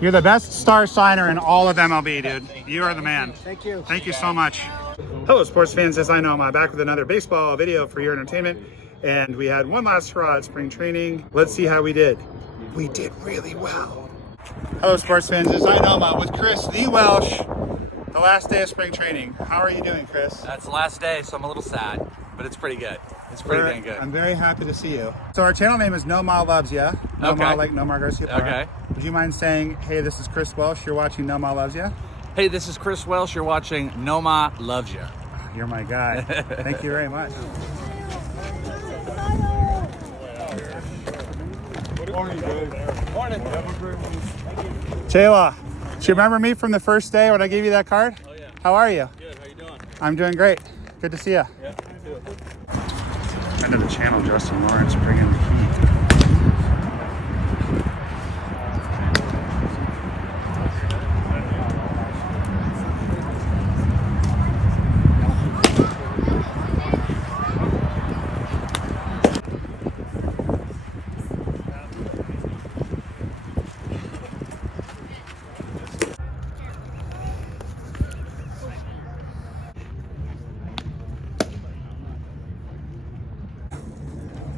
You're the best star signer in all of MLB, dude. You are the man. Thank you. Thank you so much. Hello, sports fans. As I know, I'm back with another baseball video for your entertainment. And we had one last hurrah at spring training. Let's see how we did. We did really well. Hello, sports fans. As I know, I'm with Kris the Welsh. The last day of spring training. How are you doing, Kris? That's the last day, so I'm a little sad, but it's pretty good. It's pretty dang good. I'm very happy to see you. So our channel name is No Ma Loves Ya. No Ma like No Ma Garcia Parra. Okay. Would you mind saying, hey, this is Kris Welsh. You're watching No Ma Loves Ya? Hey, this is Kris Welsh. You're watching No Ma Loves Ya. You're my guy. Thank you very much. Good morning, guys. Morning. Chayla, do you remember me from the first day when I gave you that card? Oh, yeah. How are you? Good. How you doing? I'm doing great. Good to see you. Yeah, me too. Friend of the channel, Justin Lawrence, bringing the heat.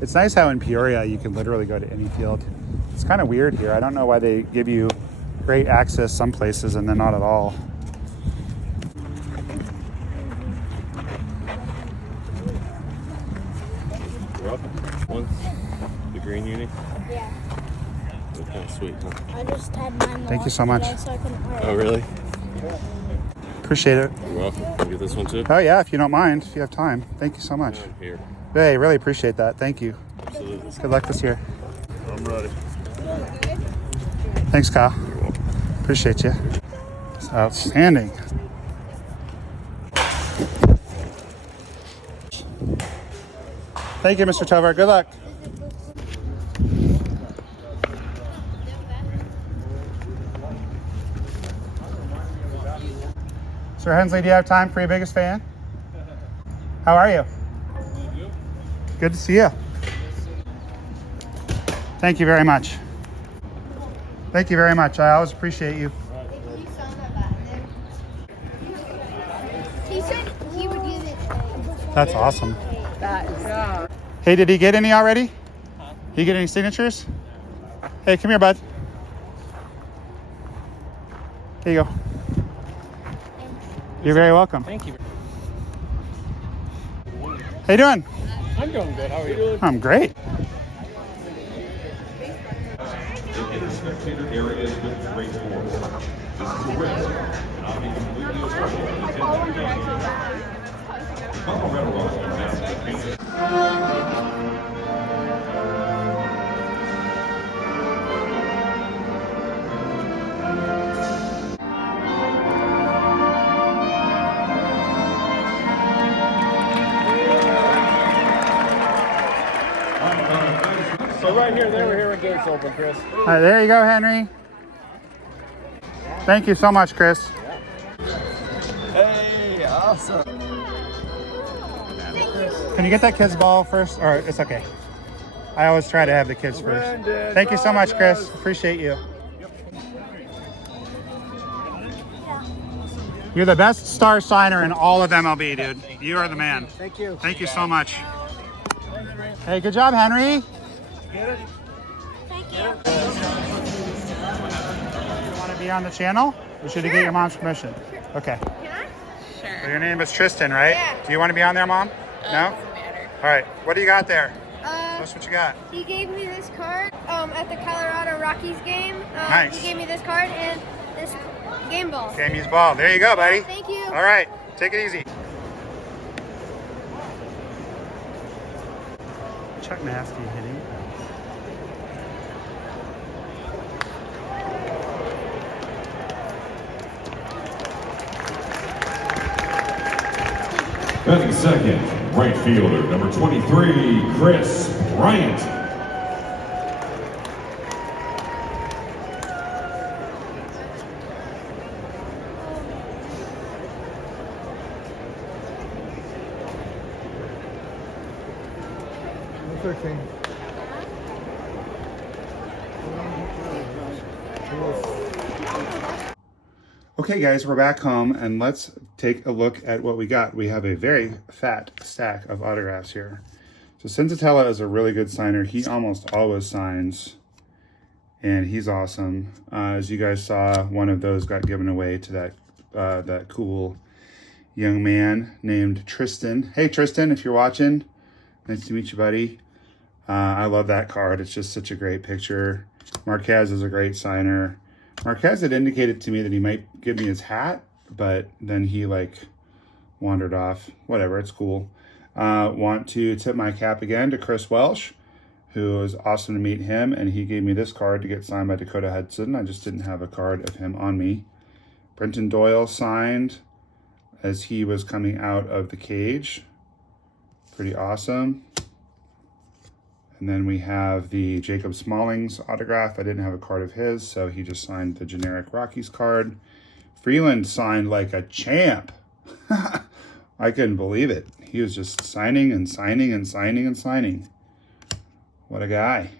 It's nice how in Peoria you can literally go to any field. It's kind of weird here. I don't know why they give you great access some places and then not at all. You're welcome. One, the green uni. Yeah. That's kind of sweet, huh? I just had mine. Thank you so much. Today, so I couldn't wear it. Oh, really? Appreciate it. You're welcome. Can I get this one too? Oh yeah, if you don't mind, if you have time. Thank you so much. Here. Hey, really appreciate that. Thank you. Absolutely. Good luck this year. I'm ready. Thanks, Kyle. Appreciate you. It's outstanding. Thank you, Mr. Tovar. Good luck. Sir Hensley, do you have time for your biggest fan? How are you? Good to see you. Thank you very much. Thank you very much. I always appreciate you. He said he would use it. That's awesome. Hey, did he get any already? He get any signatures? Hey, come here, bud. Here you go. You're very welcome. Thank you. How you doing? I'm doing good. How are you? I'm great. Spectator areas with great force. This is the risk, and I'll be completely assured Colorado roster has So right here, they were here when gates open, Kris. All right, there you go, Henry. Thank you so much, Kris. Hey, awesome. Can you get that kid's ball first? Or it's okay. I always try to have the kids first. Thank you so much, Kris. Appreciate you. You're the best star signer in all of MLB, dude. You are the man. Thank you. Thank you so much. Hey, good job, Henry. Thank you. You want to be on the channel? Or should you get your mom's permission? Okay. Can I? Sure. So your name is Tristan, right? Yeah. Do you want to be on there, Mom? No? Doesn't matter. All right. What do you got there? What's what you got? He gave me this card at the Colorado Rockies game. Nice. He gave me this card and this game ball. Game used ball. There you go, buddy. Thank you. All right. Take it easy. Chuck Nasty hitting. Batting second, right fielder, number 23, Kris Bryant. That's okay. Okay guys, we're back home and let's take a look at what we got. We have a very fat stack of autographs here. So Sensatella is a really good signer. He almost always signs and he's awesome. As you guys saw, one of those got given away to that cool young man named Tristan. Hey Tristan, if you're watching, nice to meet you, buddy. I love that card. It's just such a great picture. Marquez is a great signer. Marquez had indicated to me that he might give me his hat, but then he like wandered off. Whatever, it's cool. Want to tip my cap again to Chris Welsh, who was awesome to meet him, and he gave me this card to get signed by Dakota Hudson. I just didn't have a card of him on me. Brenton Doyle signed as he was coming out of the cage. Pretty awesome. And then we have the Jacob Smallings autograph. I didn't have a card of his, so he just signed the generic Rockies card. Freeland signed like a champ. I couldn't believe it. He was just signing and signing and signing and signing. What a guy.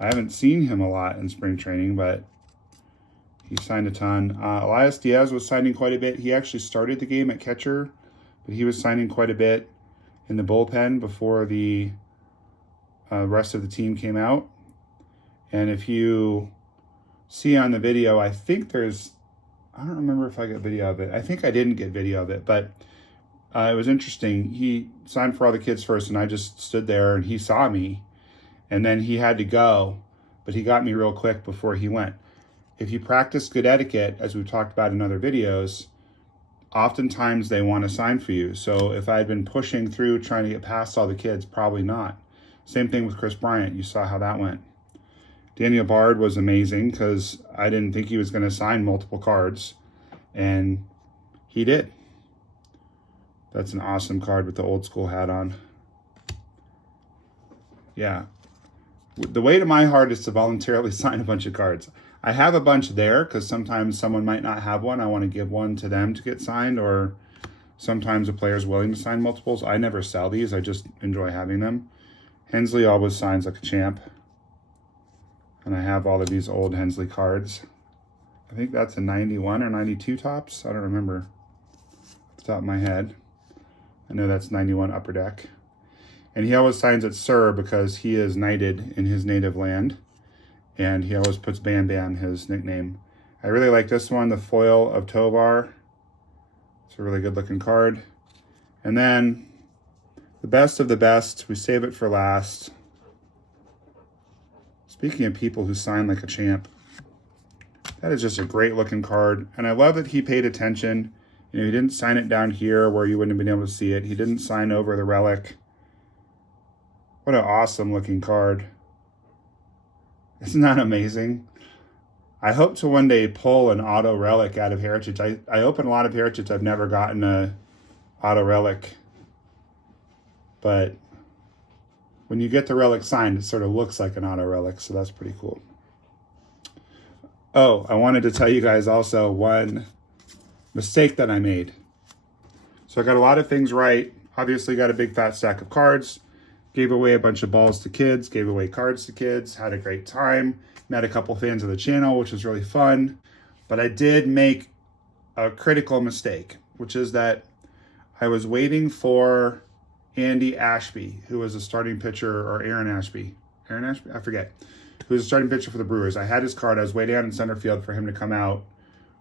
I haven't seen him a lot in spring training, but he signed a ton. Elias Diaz was signing quite a bit. He actually started the game at catcher, but he was signing quite a bit in the bullpen before the rest of the team came out. And if you see on the video, I think there's, I don't remember if I got video of it. I think I didn't get video of it, but it was interesting. He signed for all the kids first, and I just stood there, and he saw me, and then he had to go, but he got me real quick before he went. If you practice good etiquette, as we've talked about in other videos, oftentimes they want to sign for you. So if I had been pushing through trying to get past all the kids, probably not. Same thing with Kris Bryant. You saw how that went. Daniel Bard was amazing because I didn't think he was going to sign multiple cards, and he did. That's an awesome card with the old school hat on. Yeah. The way to my heart is to voluntarily sign a bunch of cards. I have a bunch there because sometimes someone might not have one. I want to give one to them to get signed, or sometimes a player's willing to sign multiples. I never sell these. I just enjoy having them. Hensley always signs like a champ. And I have all of these old Hensley cards. I think that's a 91 or 92 tops. I don't remember off the top of my head. I know that's 91 upper deck. And he always signs it Sir because he is knighted in his native land. And he always puts Bam Bam, his nickname. I really like this one, the foil of Tovar. It's a really good looking card. And then the best of the best, we save it for last. Speaking of people who sign like a champ, that is just a great looking card. And I love that he paid attention. You know, he didn't sign it down here where you wouldn't have been able to see it. He didn't sign over the relic. What an awesome looking card. Isn't that amazing? I hope to one day pull an auto relic out of Heritage. I open a lot of Heritage. I've never gotten a auto relic. But when you get the relic signed, it sort of looks like an auto relic, so that's pretty cool. Oh, I wanted to tell you guys also one mistake that I made. So I got a lot of things right. Obviously got a big fat stack of cards. Gave away a bunch of balls to kids. Gave away cards to kids. Had a great time. Met a couple fans of the channel, which was really fun. But I did make a critical mistake, which is that I was waiting for Andy Ashby, who was a starting pitcher, or Aaron Ashby. Aaron Ashby? I forget. Who was a starting pitcher for the Brewers. I had his card. I was waiting out in center field for him to come out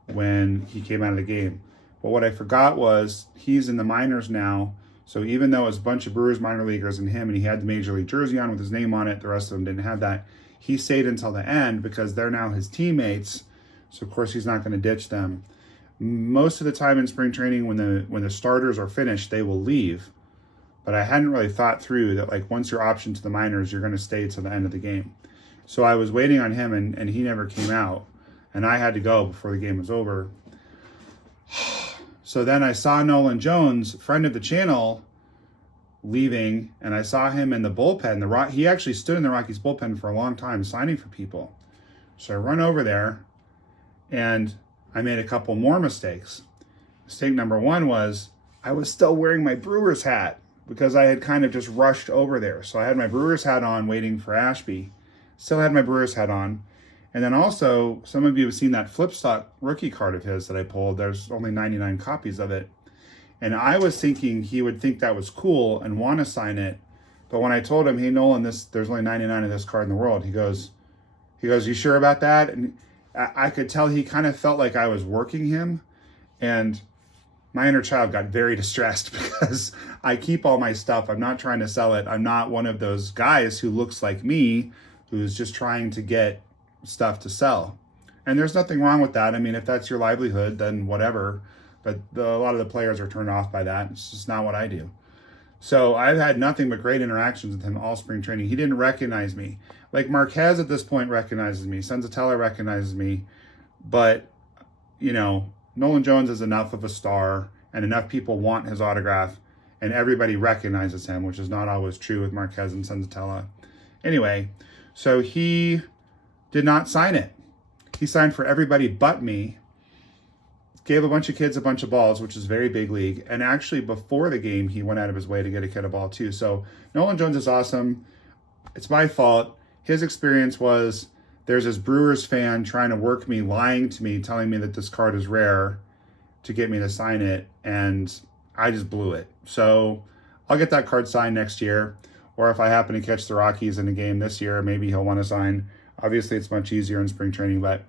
when he came out of the game. But what I forgot was he's in the minors now. So even though it was a bunch of Brewers minor leaguers and him, and he had the Major League jersey on with his name on it, the rest of them didn't have that. He stayed until the end because they're now his teammates. So of course he's not going to ditch them. Most of the time in spring training, when the starters are finished, they will leave. But I hadn't really thought through that, like, once you're optioned to the minors, you're going to stay till the end of the game. So I was waiting on him, and he never came out. And I had to go before the game was over. So then I saw Nolan Jones, friend of the channel, leaving, and I saw him in the bullpen. He actually stood in the Rockies bullpen for a long time signing for people. So I run over there, and I made a couple more mistakes. Mistake number one was I was still wearing my Brewers hat, because I had kind of just rushed over there. So I had my Brewers hat on waiting for Ashby. Still had my Brewers hat on. And then also, some of you have seen that flipstock rookie card of his that I pulled. There's only 99 copies of it. And I was thinking he would think that was cool and want to sign it. But when I told him, hey, Nolan, there's only 99 of this card in the world, he goes, you sure about that? And I could tell he kind of felt like I was working him. And my inner child got very distressed because I keep all my stuff. I'm not trying to sell it. I'm not one of those guys who looks like me, who's just trying to get stuff to sell. And there's nothing wrong with that. I mean, if that's your livelihood, then whatever. But a lot of the players are turned off by that. It's just not what I do. So I've had nothing but great interactions with him all spring training. He didn't recognize me. Like Marquez at this point recognizes me. Senzatella recognizes me. But, you know, Nolan Jones is enough of a star and enough people want his autograph and everybody recognizes him, which is not always true with Marquez and Senzatella. Anyway, so he did not sign it. He signed for everybody but me. Gave a bunch of kids a bunch of balls, which is very big league. And actually before the game, he went out of his way to get a kid a ball too. So Nolan Jones is awesome. It's my fault. His experience was there's this Brewers fan trying to work me, lying to me, telling me that this card is rare to get me to sign it. And I just blew it. So I'll get that card signed next year. Or if I happen to catch the Rockies in a game this year, maybe he'll want to sign. Obviously, it's much easier in spring training. But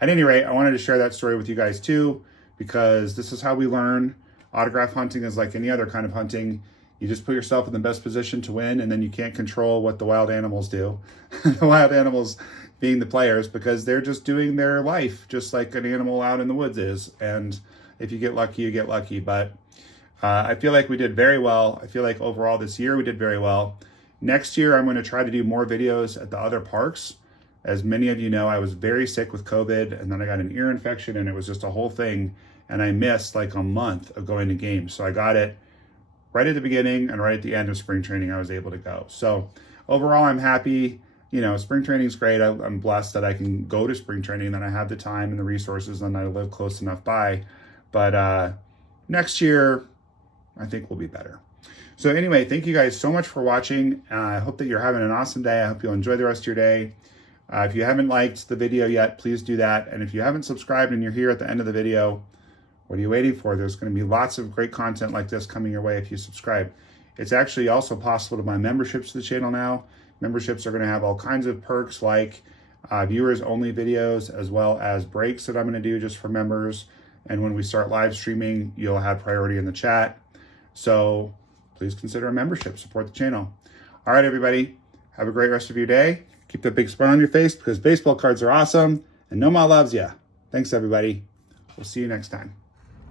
at any rate, I wanted to share that story with you guys too, because this is how we learn. Autograph hunting is like any other kind of hunting. You just put yourself in the best position to win, and then you can't control what the wild animals do. The wild animals being the players, because they're just doing their life just like an animal out in the woods is. And if you get lucky, you get lucky. But I feel like we did very well. I feel like overall this year we did very well. Next year, I'm going to try to do more videos at the other parks. As many of you know, I was very sick with COVID, and then I got an ear infection, and it was just a whole thing. And I missed like a month of going to games. So I got it right at the beginning and right at the end of spring training, I was able to go. So overall, I'm happy. You know, spring training is great. I'm blessed that I can go to spring training, that I have the time and the resources, and I live close enough by. But next year, I think will be better. So anyway, thank you guys so much for watching. I hope that you're having an awesome day. I hope you'll enjoy the rest of your day. If you haven't liked the video yet, please do that. And if you haven't subscribed and you're here at the end of the video, what are you waiting for? There's going to be lots of great content like this coming your way if you subscribe. It's actually also possible to buy memberships to the channel now. Memberships are going to have all kinds of perks like viewers only videos, as well as breaks that I'm going to do just for members. And when we start live streaming, you'll have priority in the chat. So please consider a membership, support the channel. All right, everybody, have a great rest of your day. Keep that big smile on your face because baseball cards are awesome and Noma loves ya. Thanks, everybody. We'll see you next time.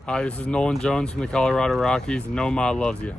Hi, this is Nolan Jones from the Colorado Rockies. Nomad loves you.